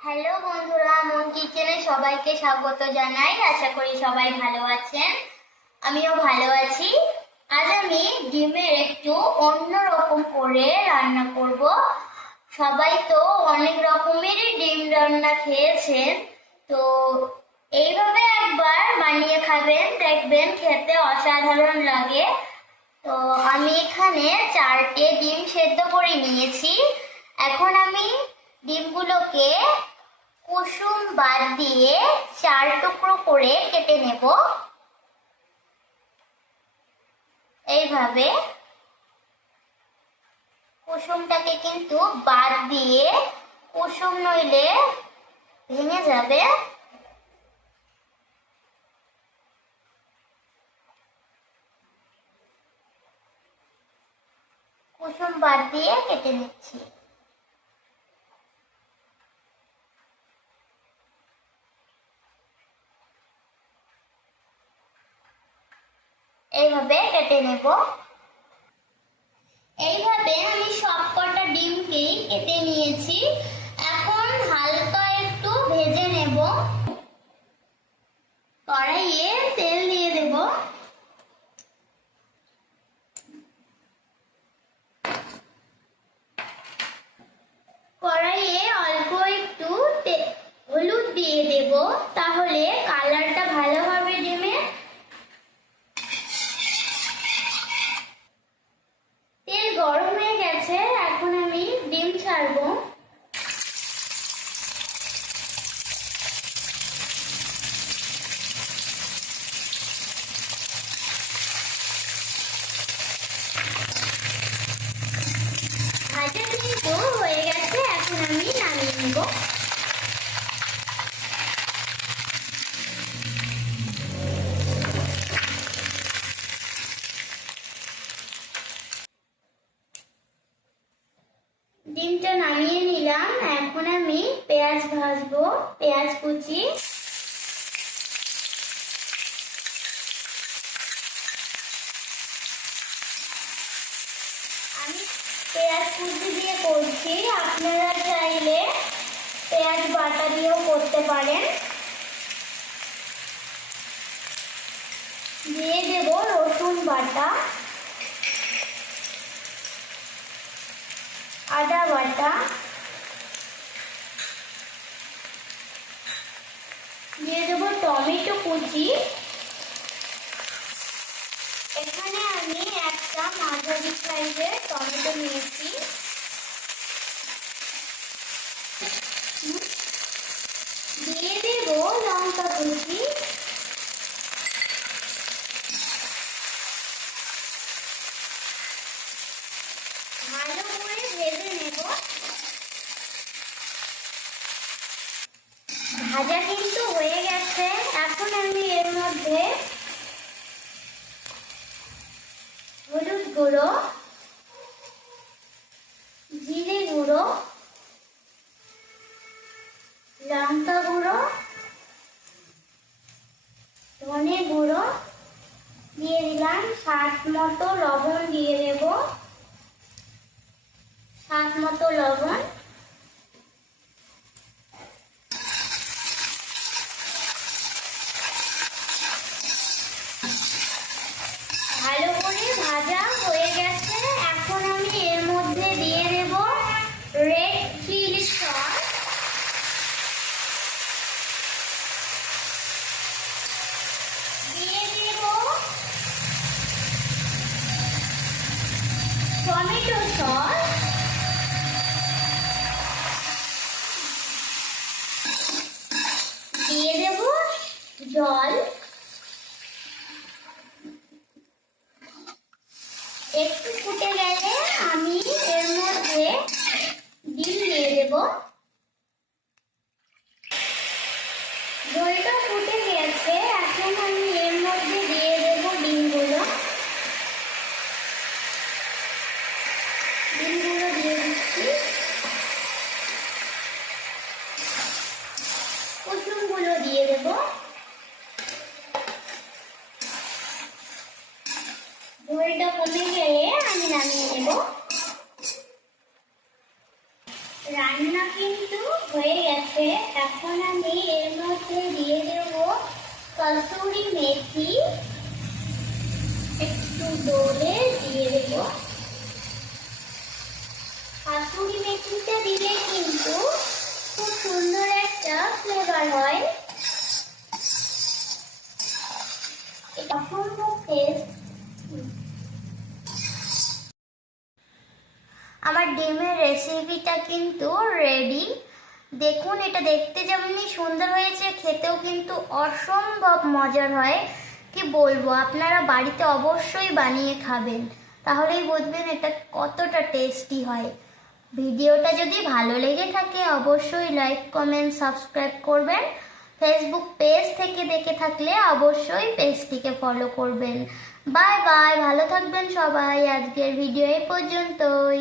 Hello বন্ধুরা, মন কিচেনে সবাইকে স্বাগত জানাই। আশা করি সবাই ভালো আছেন। আমিও ভালো আছি। আজ আমি ডিমের একটু অন্য রকম করে রান্না করব। সবাই তো অনেক রকমেরই ডিম রান্না খেয়েছেন, তো এইভাবে একবার বানিয়ে খাবেন, দেখবেন খেতে অসাধারণ লাগে। তো আমি এখানে চারটে ডিম সেদ্ধ করে নিয়েছি। এখন আমি ডিমগুলোকে কুসুম বাদ দিয়ে চার টুকরো করে কেটে নেব। এইভাবে কুসুমটাকে কিন্তু বাদ দিয়ে কুসুম নইলে ভেঙে যাবে। কুসুম বাদ দিয়ে কেটে নিচ্ছি। এইভাবে কেটে নেব। এইভাবে আমি সব কটা ডিমকেই কেটে নিয়েছি। এখন হালকা একটু ভেজে নেব। কড়াইয়ে তেল দিয়ে দেব। কড়াইয়ে অল্প একটু হলুদ দিয়ে দেব, তাহলে কালারটা ভালো হবে ডিমের তেল গরম হয়ে গেছে এখন আমি ছাড়বো ভাজা হয়ে গেছে এখন আমি নামিয়ে নেব। নামিয়ে নিলাম। এখন আমি পেঁয়াজ ভাজবো, পেঁয়াজ কুচি। আমি পেঁয়াজ কুচি দিয়ে করছি। আপনারা চাইলে পেঁয়াজ বাটা দিয়েও করতে পারেন। দিয়ে দেব রসুন বাটা। আদা বাটা, দিয়ে দেবো টমেটো কুচি। এখানে আমি একটা মাঝারি সাইজের টমেটো নিয়েছি। দিয়ে দেবো লঙ্কা কুচি। ভালো করে ভেজে নেব ভাজা কিন্তু হয়ে গেছে। এখন আমি এর মধ্যে হলুদ গুঁড়ো, জিরে গুঁড়ো, লঙ্কা গুঁড়ো, ধনে গুঁড়ো দিয়ে দিলাম। স্বাদ মতো লবণ দিয়ে দেব। স্বাদ মতো লবণ ভালো করে ভাজা হয়ে গেছে এখন আমি এর মধ্যে দিয়ে দেব রেড চিলি সস দিয়ে দেব টমেটো সস দিয়ে দেব জল একটু ফুটে গেলে আমি এর মধ্যে ডিম দিয়ে দেব ঝোলটা ফুটে গেছে এখন আমি এর মধ্যে দিয়ে দেব ডিমগুলো ডিমগুলো দিয়ে দিচ্ছি কুসুমগুলো দিয়ে দেবো ঝোলটা কমে গেলে আমি নামিয়ে নেব। রান্না কিন্তু হয়ে গেছে। এখন আমি এর মধ্যে দিয়ে দেব কসুরি মেথি। একটু দোলে দিয়ে দেব। কাসুরি মেথিটা দিলে কিন্তু খুব সুন্দর একটা ফ্লেভার হয়। অপূর্ব টেস্ট আমার ডিমের রেসিপিটা কিন্তু রেডি দেখুন, এটা দেখতে যেমনি সুন্দর হয়েছে, খেতেও কিন্তু অসম্ভব মজার হয়। কি বলব, আপনারা বাড়িতে অবশ্যই বানিয়ে খাবেন। তাহলেই বুঝবেন এটা কতটা টেস্টি হয়। ভিডিওটা যদি ভালো লেগে থাকে, অবশ্যই লাইক কমেন্ট সাবস্ক্রাইব করবেন। ফেসবুক পেজ থেকে দেখে থাকলে অবশ্যই পেজটিকে ফলো করবেন। বাই বাই ভালো থাকবেন সবাই। আজকের ভিডিও এই পর্যন্তই।